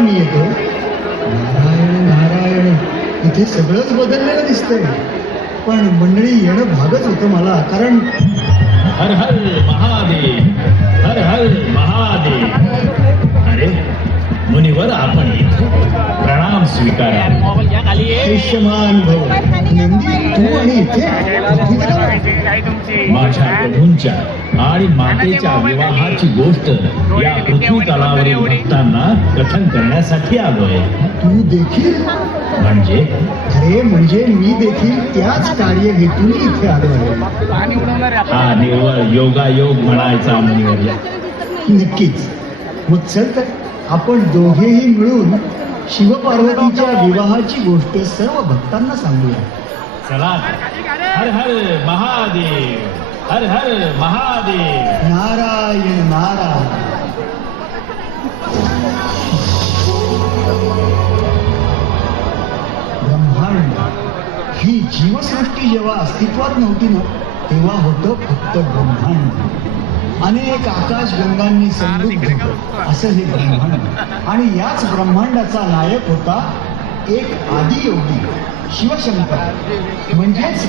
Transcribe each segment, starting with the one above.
मी येतो. नारायण नारायण, इथे सगळंच बदललेलं दिसतंय. पण मंडळी येणं भागच होतं मला, कारण हर हर महादेव, हर हर महादेव. अरे मुनिवर, आपण इथे प्रणाम स्वीकारा. आयुष्यमान भव. नंदी, तू आणि इथे माझ्या प्रभूंच्या आणि मातेच्या विवाहाची गोष्ट या पृथ्वी तलावरील भक्तांना कथन करण्यासाठी आलोय. तू देखील? म्हणजे म्हणजे मी देखील त्याच कार्य हेतून इथे आलो आहे. हा निव्वळ योगायोग म्हणायचा मुनिवर. नक्कीच. मग चल तर आपण दोघेही मिळून शिवपार्वतीच्या विवाहाची गोष्ट सर्व भक्तांना सांगूया. चला. हर हर महादेव, हर हर महादेव. नारायण नारायण. ब्रह्मांड ही जीवसृष्टी जेव्हा अस्तित्वात नव्हती ना, तेव्हा होतं फक्त ब्रह्मांड. अनेक आकाशगंगांनी समृद्ध असं हे ब्रह्मांड. आणि याच ब्रह्मांडाचा नायक होता एक आदियोगी शिवशंकर, म्हणजेच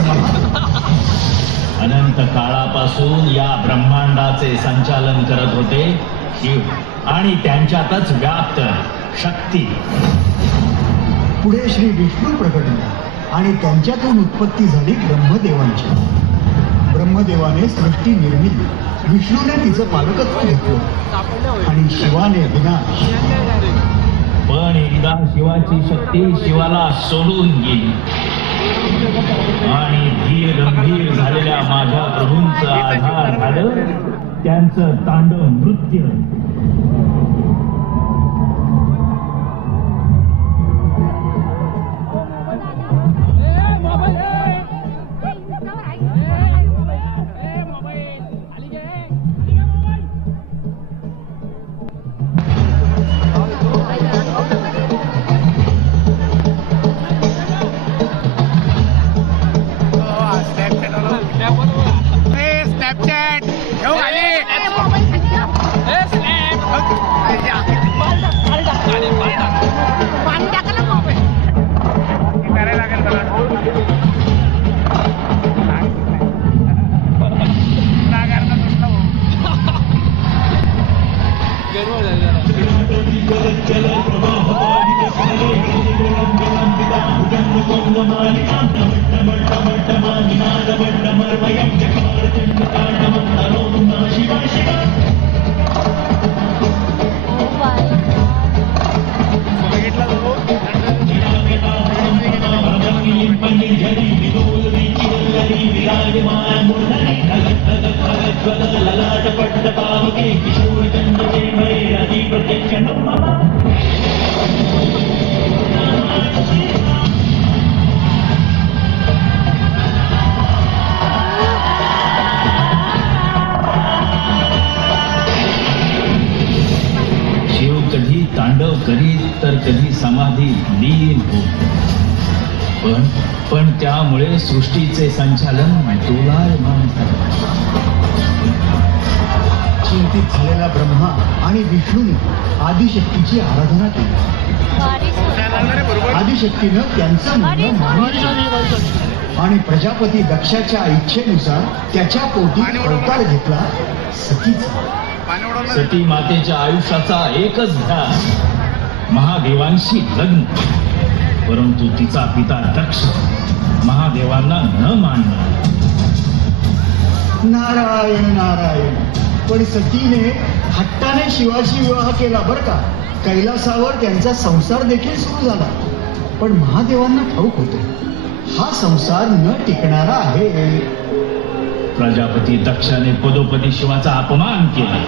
अनंत काळापासून या ब्रह्मांडाचे संचालन करत होते शिव आणि त्यांच्यातच व्याप्त शक्ती. पुढे श्री विष्णू प्रकटले आणि त्यांच्यातून उत्पत्ती झाली ब्रह्मदेवांची. ब्रह्मदेवाने सृष्टी निर्मिली, विष्णूने तिचं पालकत्व घेतलं आणि शिवाने विनाश. पण एकदा शिवाची शक्ती शिवाला सोडून गेली आणि धीर गंभीर झालेल्या माझ्या प्रभूंचं आधार झालं त्यांचं तांडव नृत्य. शिव कधी तांडव करीत तर कधी समाधी लीन होत. पण त्यामुळे सृष्टीचे संचालन दोलायमान झाले. चिंतित झालेला ब्रह्मा आणि विष्णूने आदिशक्तीची आराधना केली. आदिशक्तीनं त्यांचं म्हणणं मानितलं आणि प्रजापती दक्षाच्या इच्छेनुसार त्याच्या पोटी अवतार घेतला सतीचा. सती मातेच्या आयुष्याचा एकच ध्यास महादेवांशी लग्न. परंतु तिचा पिता दक्ष महादेवांना न मानला. नारायण नारायण. पण सतीने हट्टाने शिवाशी विवाह केला बरं का. कैलासावर त्यांचा संसार देखील सुरू झाला. पण महादेवांना ठाऊक होते हा संसार न टिकणारा आहे. प्रजापती दक्षाने पदोपदी शिवाचा अपमान केला.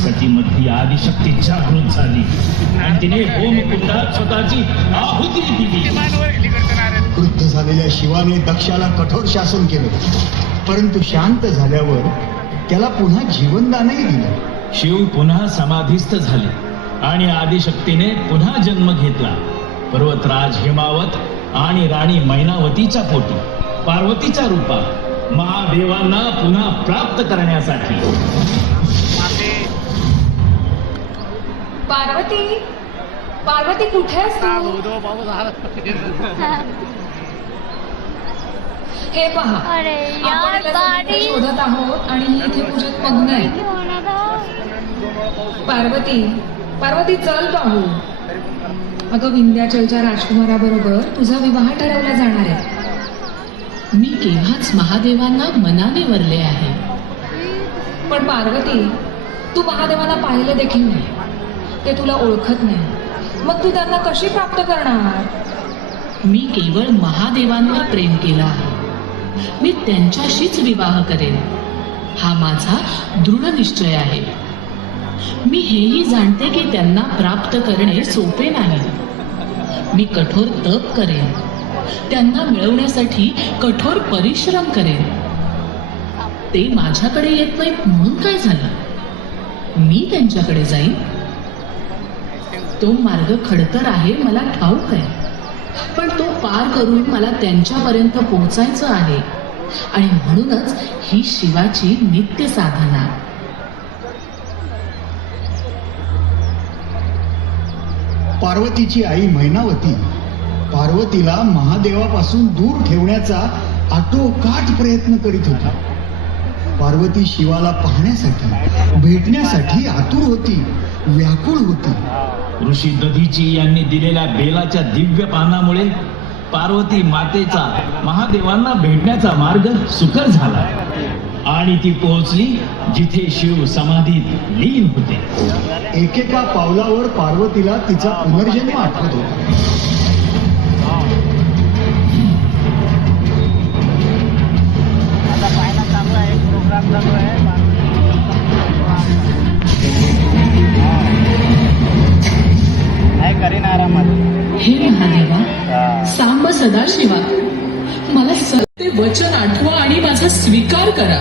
सतीमधली आदिशक्ती जागृत झाली आणि तिने होमकुंडात स्वतःची आहुती दिली. क्रुद्ध झालेल्या शिवाने दक्षाला कठोर शासन केलं. परंतु शांत झाल्यावर त्याला पुन्हा जीवनदानही दिलं. शिव पुन्हा समाधीस्थ झाले आणि आदिशक्तीने पुन्हा जन्म घेतला. पर्वतराज हिमावत आणि राणी मैनावतीच्या पोटी पार्वतीच्या रूपात महादेवांना पुन्हा प्राप्त करण्यासाठी. पार्वती, पार्वती कुठे आहेस तू? हे पहा, अरे आपण यार, हिला गाडी. सगळीकडे शोधत आहोत आणि ही इथे पूजेत मग्न आहे. पार्वती, पार्वती चल पाहू. अगं, विंध्याचलच्या राजकुमाराबरोबर तुझा विवाह ठरवला जाणार आहे. मी केव्हाच महादेवांना मनाने वरले आहे. पण पार्वती, तू महादेवांना पाहिलं देखील नाही, ते तुला ओळखत नाही, मग तू त्यांना कशी प्राप्त करणार? मी केवळ महादेवांवर प्रेम केलं आहे. मी त्यांच्याशीच विवाह करेन, हा माझा दृढ निश्चय आहे. मी हेही जाणते की त्यांना प्राप्त करणे सोपे नाही. मी कठोर तप करेन, त्यांना मिळवण्यासाठी कठोर परिश्रम करेन. ते माझ्याकडे येत नाहीत म्हणून काय झालं? मी त्यांच्याकडे जाईन. तो मार्ग खडतर आहे, मला ठाऊक आहे, पण तो पार करून मला त्यांच्यापर्यंत पोहोचायचं आहे. आणि म्हणूनच ही शिवाची नित्य साधना. पार्वतीची आई मैनावती पार्वतीला महादेवापासून दूर ठेवण्याचा आटोकाट प्रयत्न करीत होती. पार्वती शिवाला पाहण्यासाठी, भेटण्यासाठी आतुर होती, व्याकुळ होती. ऋषी दधीची यांनी दिलेल्या बेलाच्या दिव्य पानामुळे पार्वती मातेचा महादेवांना भेटण्याचा मार्ग सुकर झाला आणि ती पोहोचली जिथे शिव समाधीत लीन होते. एकेका पावलावर पार्वतीला तिचा पुनर्जन्म आठवत होता. हे महादेवा, सांब सदाशिवा, मला सत्य वचन आठवा आणि माझा स्वीकार करा.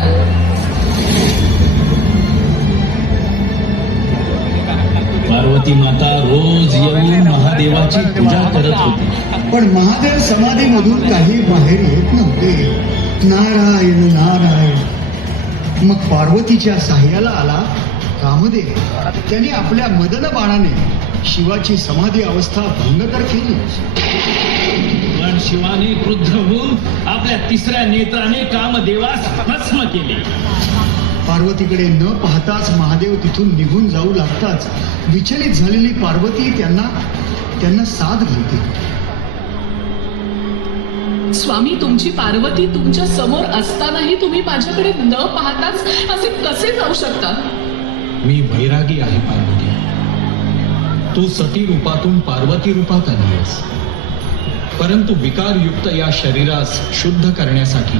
पार्वती माता रोज येऊन महादेवाची पूजा करत होती. पण महादेव समाधीमधून काही बाहेर येत नव्हते. नारायण नारायण. मग पार्वतीच्या साह्याला आला कामदेव. त्याने आपल्या मदन बाणाने शिवाची समाधी अवस्था भंग तर केली, पण शिवाने क्रुद्ध होऊन आपल्या तिसऱ्या नेत्राने कामदेवास भस्म केले. पार्वतीकडे न पाहताच महादेव तिथून निघून जाऊ लागताच विचलित झालेली पार्वती त्यांना साथ घालते. स्वामी, तुमची पार्वती तुमच्या समोर असतानाही तुम्ही माझ्याकडे न पाहताच असे कसे जाऊ शकता? मी वैरागी आहे पार्वती. तू सती रूपातून पार्वती रूपात आलीस, परंतु विकारयुक्त या शरीरास शुद्ध करण्यासाठी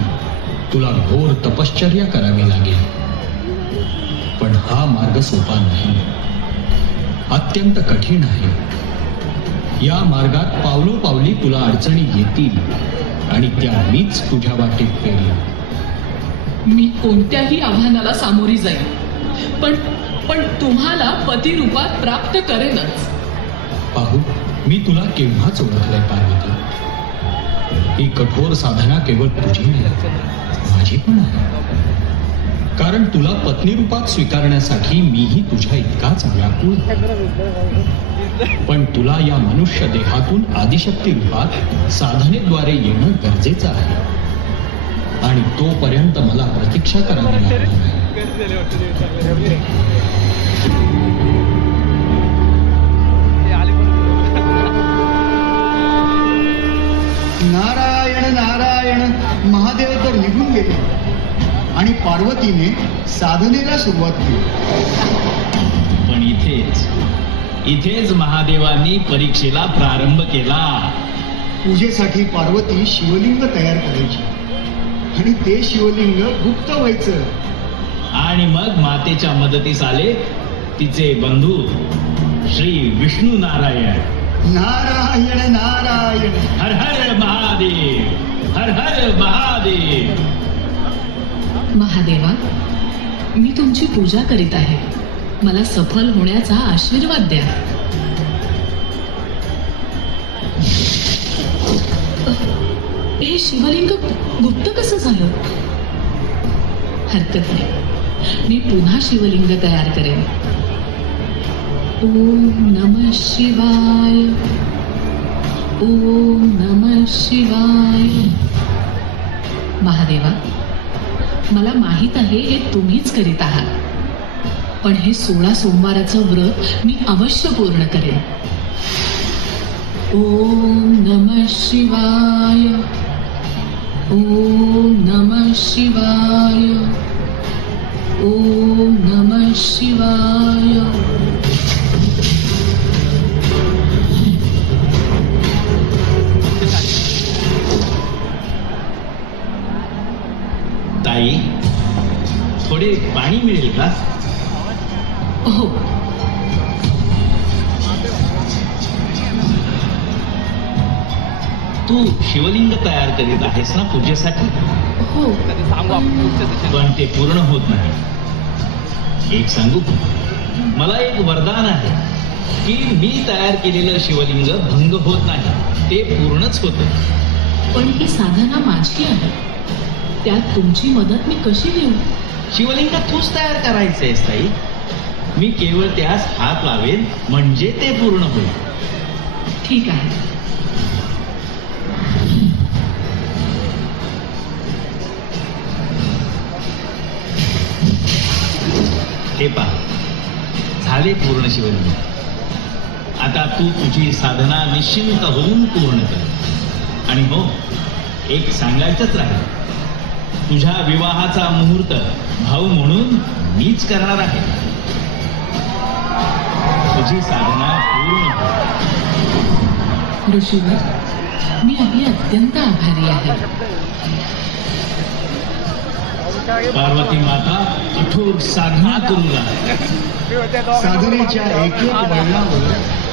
तुला घोर तपश्चर्या करावी लागेल. पण हा मार्ग सोपा नाही, अत्यंत कठीण आहे. या मार्गात पावलोपावली तुला अडचणी येतील आणि त्या मीच तुझ्या वाटेत पेरेन. मी कोणत्याही आव्हानाला सामोरी जाईन, पण तुम्हाला पती रूपात प्राप्त करेनच. पाहू, मी तुला केव्हाच ओळखलंय पार्वती. ही कठोर साधना केवळ तुझी नाही, माझी पण आहे. कारण तुला पत्नी रूपात स्वीकारण्यासाठी मीही तुझ्या इतकाच व्याकुळ. पण तुला या मनुष्य देहातून आदिशक्ती रूपात साधनेद्वारे येणं गरजेचं आहे आणि तोपर्यंत मला प्रतीक्षा करावी लागणार आहे. नारायण नारायण. महादेव तर निघून गेले आणि पार्वतीने साधनेला सुरुवात केली. पण इथेच महादेवांनी परीक्षेला प्रारंभ केला. पूजेसाठी पार्वती शिवलिंग तयार करायची आणि ते शिवलिंग गुप्त व्हायचं. आणि मग मातेच्या मदतीस आले तिचे बंधू श्री विष्णू नारायण. नारायण नारायण. हर हर महादेव, हर हर महादेव. महादेवा, मी तुमची पूजा करीत आहे. मला सफल होण्याचा आशीर्वाद द्या. हे शिवलिंग गुप्त कसं झालं? हरकत नाही, मी पुन्हा शिवलिंग तयार करेन. ओम नमः शिवाय. ओम नमः शिवाय. महादेवा, मला माहित आहे हे तुम्हीच करीत आहात, पण हे 16 सोमवाराचं व्रत मी अवश्य पूर्ण करेन. ओम नमः शिवाय. ओम नमः शिवाय. ओम नमः शिवाय. ताई, थोडे पाणी मिळेल का? हो. तू शिवलिंग तयार करीत आहेस ना पूजेसाठी? हो. पण ते पूर्ण होत नाही. एक सांगू, मला एक वरदान आहे की मी तयार केलेलं शिवलिंग भंग होत नाही, ते पूर्णच होतं. पण ही साधना माझी आहे, त्यात तुमची मदत मी कशी घेऊ? शिवलिंग तूच तयार करायचंयस ताई. मी केवळ त्यास हात लावेन म्हणजे ते पूर्ण होईल. ठीक आहे. हे पहा, झाले पूर्ण शिवलिंग. आता तू तुझी साधना निश्चिंत होऊन पूर्ण कर. आणि हो, एक सांगायचंच राहील, तुझ्या विवाहाचा मुहूर्त भाऊ म्हणून मीच करणार आहे. तुझी साधना पूर्ण हो. ऋषीवर, मी आपली अत्यंत आभारी आहे. पार्वती माता कठोर साधना करू लागली. साधनेच्या एक एक वळणावर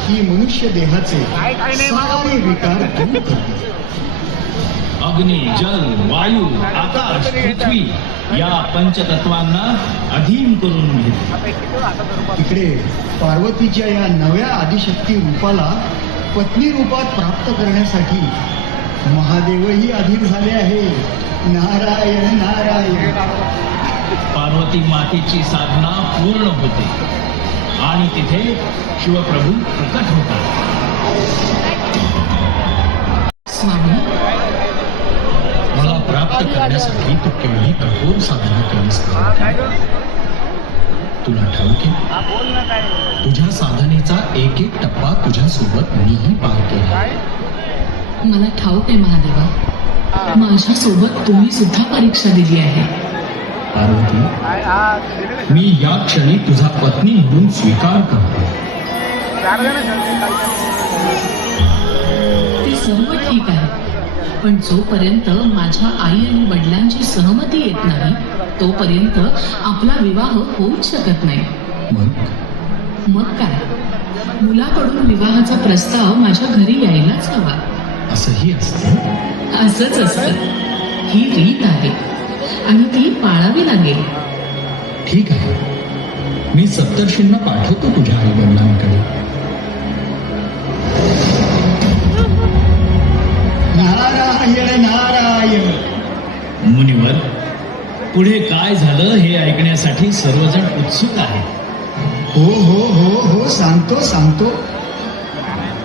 ही मनुष्य देहाचे सारे विकार दूर करते. अग्नी, जल, वायू, आकाश, पृथ्वी या पंचतत्वांना अधीन करून घेतले. इकडे पार्वतीच्या या नव्या आदिशक्ती रूपाला पत्नी रूपात प्राप्त करण्यासाठी महादेवही अधीन झाले आहे. नारायण नारायण. पार्वती मातेची साधना पूर्ण होते आणि तिथे शिवप्रभू प्रकट होतात. स्वामी, मला प्राप्त करण्यासाठी तू केवढी कठोर साधना केलीस पार्वती. तुला ठाऊक आहे, तुझ्या साधनेचा एक एक टप्पा तुझ्यासोबत मीही पार केला. मला ठाऊक आहे महादेवा, माझ्यासोबत तुम्ही सुद्धा परीक्षा दिली आहे. पार्वती, मी या क्षणी तुझा पत्नी म्हणून स्वीकार करतो. ते सर्व ठीक आहे, पण जोपर्यंत माझ्या आई आणि वडिलांची सहमती येत नाही तोपर्यंत आपला विवाह होऊच शकत नाही. मग काय, मुलाकडून विवाहाचा प्रस्ताव माझ्या घरी यायलाच हवा. असंही असतं. असंच असतं. ही रीत आहे आणि ती पाळावी लागेल. ठीक आहे, मी सप्तर्षींना पाठवतो तुझ्या आई वडिलांकडे. नारायण नारायण. मुनिवर, पुढे काय झालं हे ऐकण्यासाठी सर्वजण उत्सुक आहेत. हो हो हो हो, सांगतो सांगतो.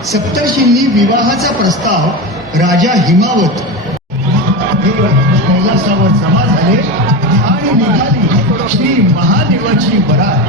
सप्तर्षींनी विवाहाचा प्रस्ताव राजा हिमावत हे कैलासावर जमा झाले आणि निघाली श्री महादेवाची बरात.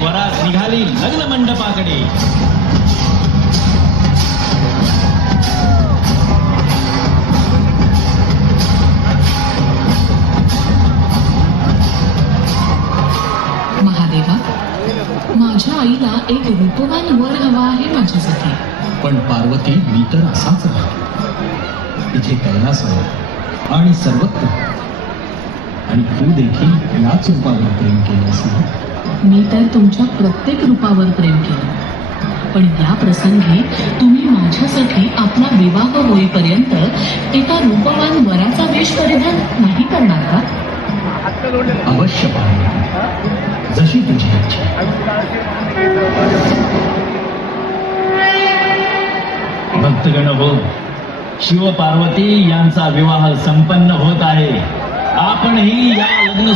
वरात निघाली लग्न मंडपाकडे. महादेवा, माझ्या आईला एक रूपवान वर हवा आहे माझ्यासाठी. पण पार्वती, मी तर असाच आहे. इथे कैलासावर आणि सर्वत्र, आणि तू देखील याच रूपावर प्रेम केलंस ना? मी तर तुमच्या प्रत्येक रूपावर प्रेम केलं, पण या प्रसंगी तुम्ही माझ्यासाठी आपला विवाह होईपर्यंत एका रूपवान वराचा वेश परिधान नाही करणार का? अवश्य पार्वती, जशी तुझी इच्छा. भक्तगण हो, शिव पार्वती यांचा विवाह संपन्न होत आहे. आपणही या लग्न